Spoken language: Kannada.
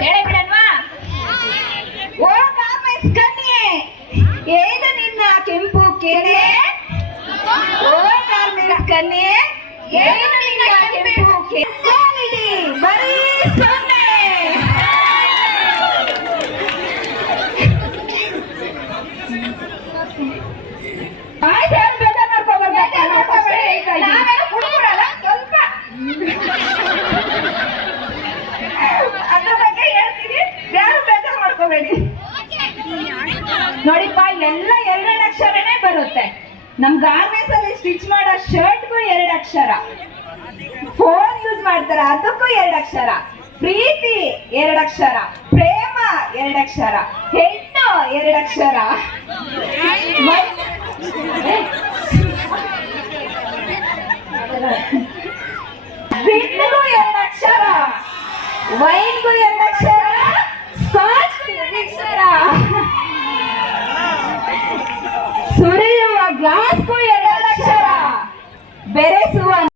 ಹೇಳೇ ಬಿಡನ್ವಾ? ಓ ಕಾಮೆಸ್ ಕನ್ಯೆ, ಏನು ನಿನ್ನ ಕೆಂಪು ಕೆನೆ? ಓ ಕಾಮೆಸ್ ಕನ್ಯೆ, ಏನು ನಿನ್ನ ಕೆಂಪು ಕೆನೆ? ಬರೀ ಸೊನ್ನೆ. ನೋಡಿಪ್ಪ, ಎಲ್ಲ 2 ಅಕ್ಷರನೇ ಬರುತ್ತೆ. ನಮ್ ಗಾರ್ಮೆಂಟ್ಸ್ ಅಲ್ಲಿ ಸ್ಟಿಚ್ ಮಾಡೋ ಶರ್ಟ್ಗೂ 2 ಅಕ್ಷರ, ಫೋನ್ ಯೂಸ್ ಮಾಡ್ತಾರ ಅದಕ್ಕೂ 2 ಅಕ್ಷರ, ಪ್ರೀತಿ 2 ಅಕ್ಷರ, ಪ್ರೇಮ 2 ಅಕ್ಷರ, ಹೆಣ್ಣು 2 ಅಕ್ಷರ, ಬಿಂದಿಗೂ 2 ಅಕ್ಷರ, ವೈನ್ಗೂ 2 ಅಕ್ಷರ, ಸ್ಕಾಚ್ 2 ಅಕ್ಷರ, ಸುರಿಯುವ ಗ್ಲಾಸ್